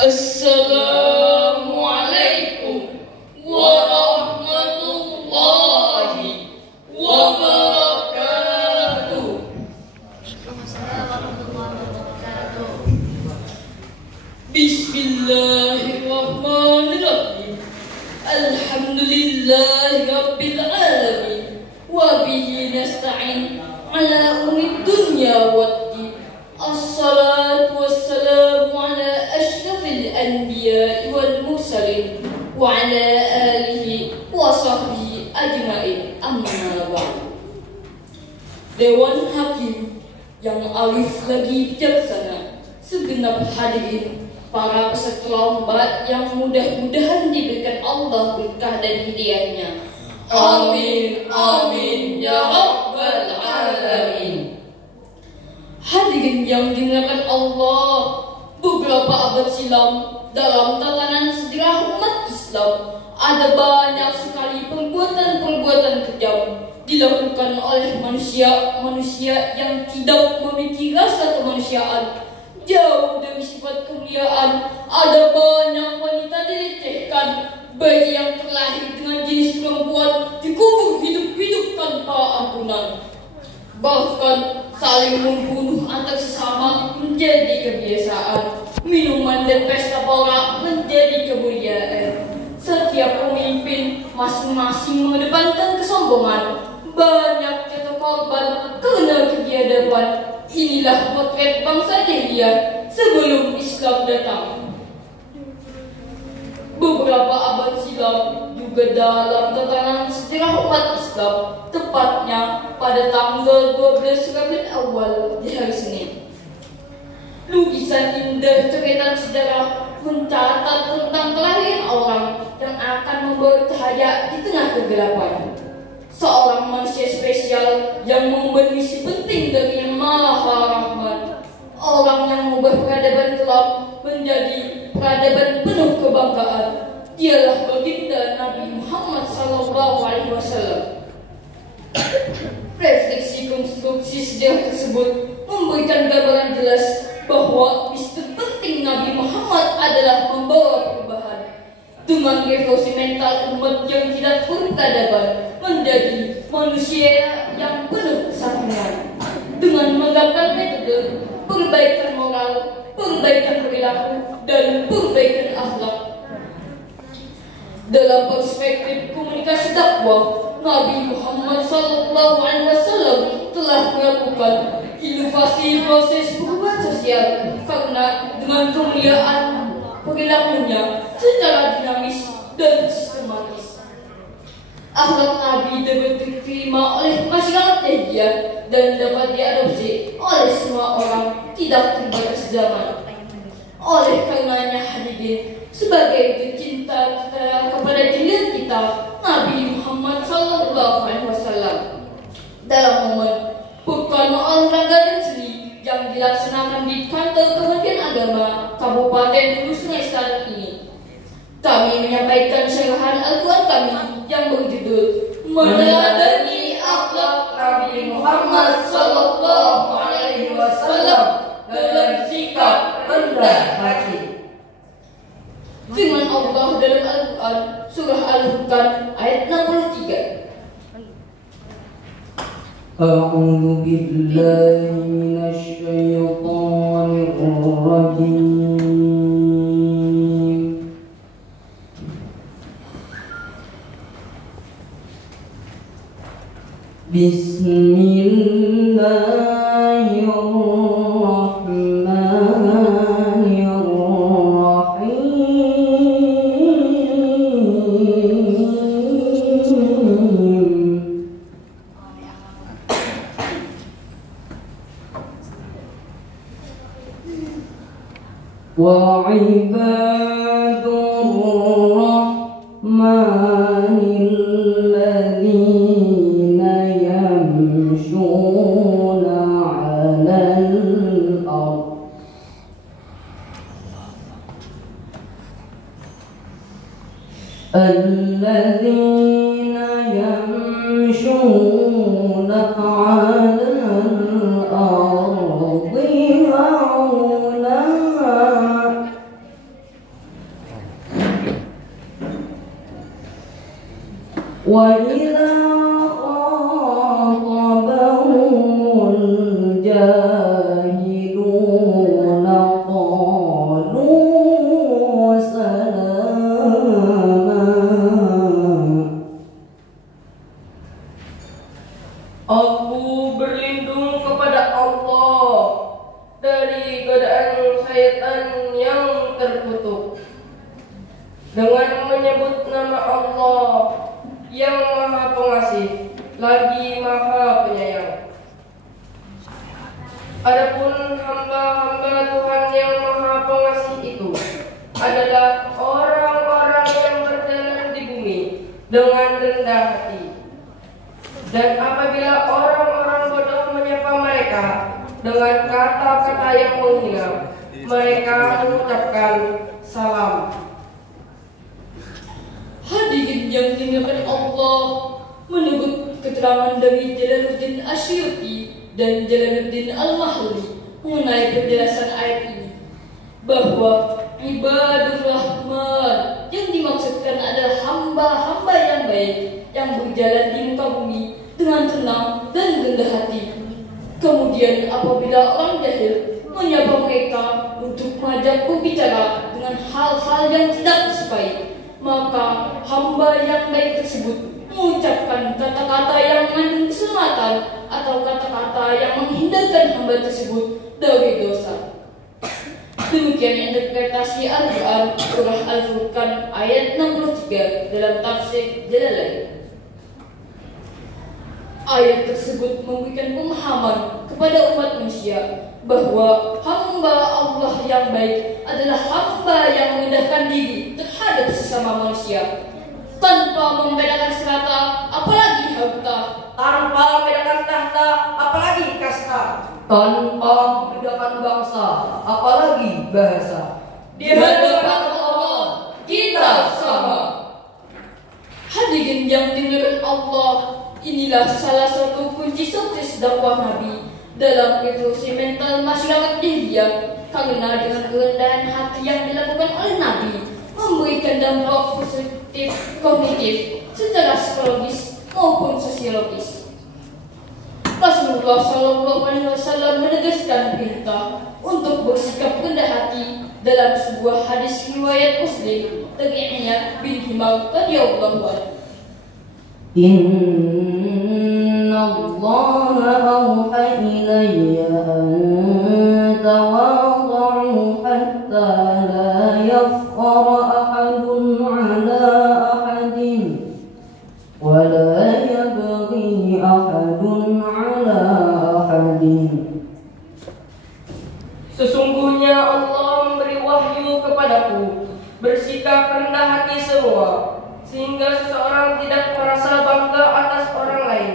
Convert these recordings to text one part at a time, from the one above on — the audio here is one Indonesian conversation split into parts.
Assalamualaikum warahmatullahi wabarakatuh. Bismillahirrahmanirrahim. Alhamdulillahi rabbil alamin. Wa bihi nasta'in ala umid dunya waddin. Assalatu wassalamu ala asyrafil anbiya'i wal mursalin wa ala alihi wa sahbihi ajma'in, amma ba'du. Dewan Hakim yang alif lagi bijaksana, segenap hadirin, para peserta lomba yang mudah-mudahan diberikan Allah berkah dan hidayahnya. Amin, amin, ya rabbal alamin. Hadirin yang dimuliakan Allah, beberapa abad silam dalam tatanan sejarah umat Islam ada banyak sekali perbuatan-perbuatan kejam dilakukan oleh manusia yang tidak memiliki rasa kemanusiaan, jauh dari sifat kemuliaan. Ada banyak wanita dilecehkan, bayi yang terlahir dengan jenis perempuan dikubur hidup-hidup tanpa ampunan. Bahkan saling membunuh antar sesama menjadi kebiasaan. Minuman dan pesta pora menjadi kemuliaan. Setiap pemimpin masing-masing mengedepankan kesombongan. Banyak jatuh korban karena kebiadaban. Inilah potret bangsa jahiliyah sebelum Islam datang. Beberapa abad silam juga dalam tatanan sejarah umat Islam, tepatnya pada tanggal 12 Rabiul Awal di hari Senin, lukisan indah cerita sejarah mencatat tentang kelahiran orang yang akan membawa cahaya di tengah kegelapan. Seorang manusia spesial yang membawa misi penting dari Yang Maha Rahman. Orang yang mengubah peradaban kelam menjadi peradaban penuh kebanggaan. Dialah baginda Nabi Muhammad SAW. Refleksi konstruksi sejarah tersebut memberikan gambaran jelas bahwa misi penting Nabi Muhammad adalah membawa perubahan. Dengan revolusi mental umat yang tidak berperadaban menjadi manusia yang penuh kesatuan. Dengan menggabungkan metode perbaikan moral, perbaikan perilaku, dan perbaikan akhlak. Dalam perspektif komunikasi dakwah, Nabi Muhammad SAW telah melakukan inovasi proses perubahan sosial karena dengan kemuliaan perilakunya secara dinamis dan sistematis. Akhlak Nabi dapat diterima oleh masyarakat jahiliyah dan dapat diadopsi oleh semua orang, tidak terbatas zaman. Oleh karenanya hadirin, sebagai pecinta kita kepada junjungan kita Nabi Muhammad SAW, dalam momen pekan olahraga dan seni yang dilaksanakan di kantor Kementerian Agama Kabupaten Hulu Sungai Selatan ini, kami menyampaikan syarahan Al-Quran kami yang berjudul Meneladani Akhlak Nabi Muhammad SAW dalam sikap rendah hati. Firman Allah dalam Al-Quran surah Al-Furqan ayat 63. A'udzu billahi minasy syaithanir rajim. Wa ibadur rahmanil ladzina yamshuna 'alal ardh alladzina yamshuna 'alal ardi hauna nama Allah yang Maha Pengasih lagi Maha Penyayang. Adapun hamba-hamba Tuhan yang Maha Pengasih itu adalah orang-orang yang berjalan di bumi dengan rendah hati. Dan apabila orang-orang bodoh menyapa mereka dengan kata-kata yang menghina, mereka mengucapkan salam. Hadirin yang dimuliakan Allah, menurut keterangan dari Jalaluddin Asyuyuti dan Jalaluddin Al-Mahalli mengenai penjelasan ayat ini, bahwa ibadur rahman yang dimaksudkan adalah hamba-hamba yang baik yang berjalan di muka bumi dengan tenang dan rendah hati. Kemudian apabila orang jahil menyapa mereka untuk mengajak berbicara dengan hal-hal yang tidak disukai, maka hamba yang baik tersebut mengucapkan kata-kata yang mengandung keselamatan atau kata-kata yang menghindarkan hamba tersebut dari dosa. Demikian interpretasi Al-Quran surah Al-Furqan ayat 63 dalam tafsir Jalalain. Ayat tersebut memberikan pemahaman kepada umat manusia bahwa hamba Allah yang baik adalah hamba yang merendahkan diri terhadap sesama manusia, tanpa membedakan strata, apalagi harta, Tanpa membedakan tahta, apalagi kasta. tanpa membedakan bangsa, apalagi bahasa. di hadapan Allah kita sama. Hadirin yang dimuliakan Allah, inilah salah satu kunci sukses dakwah Nabi dalam evolusi mental masyarakat India, karena dengan kerendahan hati yang dilakukan oleh Nabi memberikan dampak positif kognitif secara psikologis maupun sosiologis. Rasulullah SAW menegaskan perintah untuk bersikap rendah hati dalam sebuah hadis riwayat Muslim dari Iyad bin Himar radhiyallahu anhu. Inna Allah awha ilayya an tawadhu hatta la yafkhara ahadun ala ahadin wa la yabghi ahadun ala ahadin. Sesungguhnya Allah memberi wahyu kepadaku, bersikap rendah hati semua, sehingga seseorang tidak merasa bangga atas orang lain,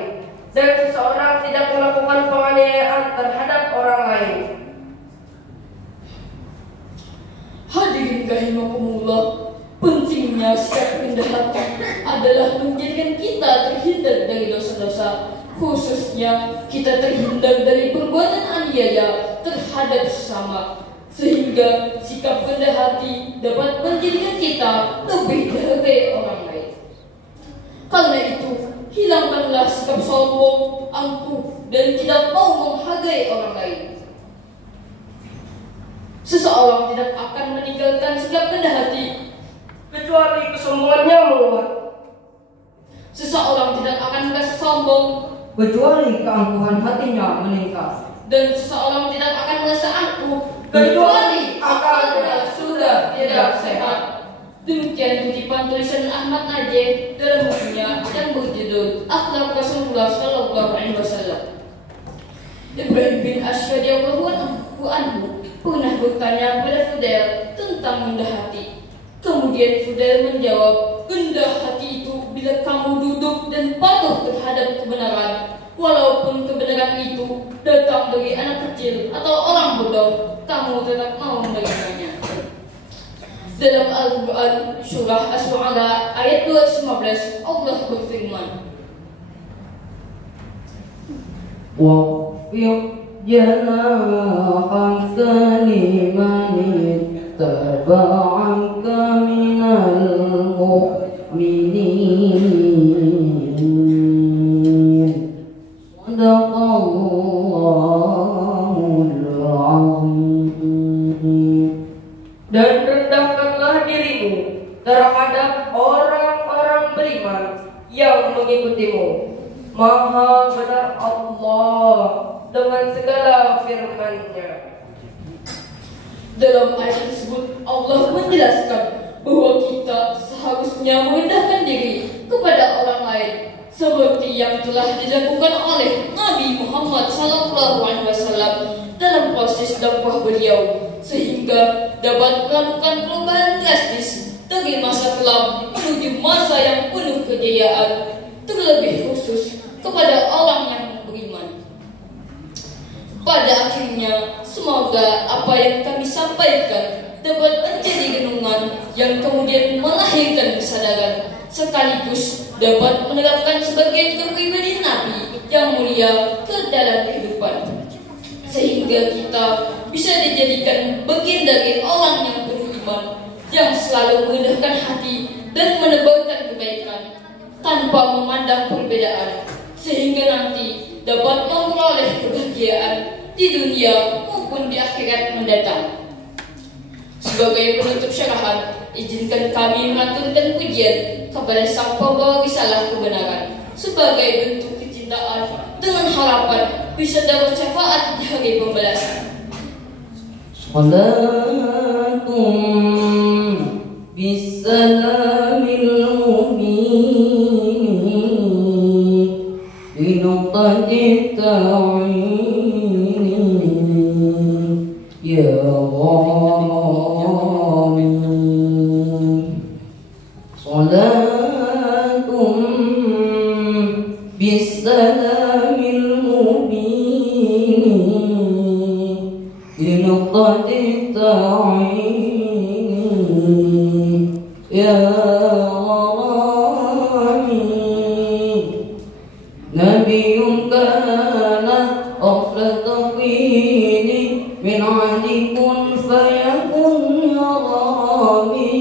dan seseorang tidak melakukan penganiayaan terhadap orang lain. Hadirin rahimakumullah, pentingnya sikap rendah hati adalah menjadikan kita terhindar dari dosa-dosa, khususnya kita terhindar dari perbuatan aniaya terhadap sesama, sehingga sikap rendah hati dapat menjadikan kita lebih dihargai orang lain. Karena itu, hilangkanlah sikap sombong, angkuh, dan tidak mau menghargai orang lain. Seseorang tidak akan meninggalkan sikap rendah hati Kecuali kesombongannya menguat. Seseorang tidak akan merasa sombong, Kecuali keangkuhan hatinya meningkat. dan seseorang tidak akan merasa angkuh Kecuali akalnya sudah tidak sehat. Demikian kutipan tulisan Ahmad Najih dalam bukunya yang berjudul Akhlak Rasulullah Sallallahu Alaihi Wasallam. Ibrahim bin Ash radhiyallahu anhu pernah bertanya kepada Fudail tentang rendah hati. Kemudian Fudail menjawab, rendah hati itu bila kamu duduk dan patuh terhadap kebenaran, walaupun kebenaran itu datang dari anak kecil atau orang bodoh, kamu tetap mau menerimanya. Dalam Al-Quran surah As-Su'ara ayat 215, Allah berfirman, Waqfir janahaka liman ittaba'aka minal mu'minin. Sadaqallahul azim. Dan rendahkanlah dirimu terhadap orang-orang beriman yang mengikutimu. Maha benar Allah dengan segala firman-Nya. dalam ayat tersebut Allah menjelaskan bahwa kita seharusnya harusnya merendahkan diri kepada orang lain, seperti yang telah dilakukan oleh Nabi Muhammad SAW dalam proses dakwah beliau, sehingga dapat melakukan perubahan drastis dari masa kelam menuju masa yang penuh kejayaan, terlebih khusus kepada orang yang beriman. Pada akhirnya, semoga apa yang kami sampaikan dapat menjadi renungan yang kemudian melahirkan kesadaran, sekaligus dapat menerapkan sebagai kepribadian Nabi yang mulia ke dalam kehidupan, sehingga kita bisa dijadikan bagian dari orang yang penuh iman, yang selalu merendahkan hati dan menebarkan kebaikan tanpa memandang perbedaan, sehingga nanti dapat memperoleh kebahagiaan di dunia maupun di akhirat mendatang. Sebagai penutup syarahan, izinkan kami mengaturkan pujian kepada Sang Pembawa Risalah Kebenaran sebagai bentuk kecintaan dengan harapan bisa dapat syafaat di hari pembalasan. Salatum bisalamil mu'minin binuqatit ta'ini ya ghani. Salatum bisalamil mu'minin binuqatit ta'ini ya ghani. Nabiyyun kana afla taqini min 'adi kun fayakun ya ghani.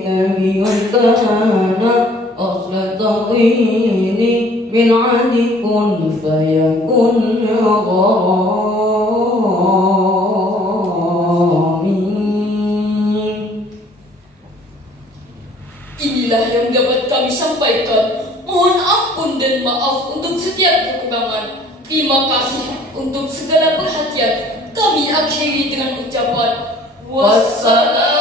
Nabiyyun kana afla taqini min 'adi kun fayakun ya ghani. Inilah yang dapat kami sampaikan. Mohon ampun dan maaf untuk setiap kekurangan. Terima kasih untuk segala perhatian. Kami akhiri dengan ucapan wassalam.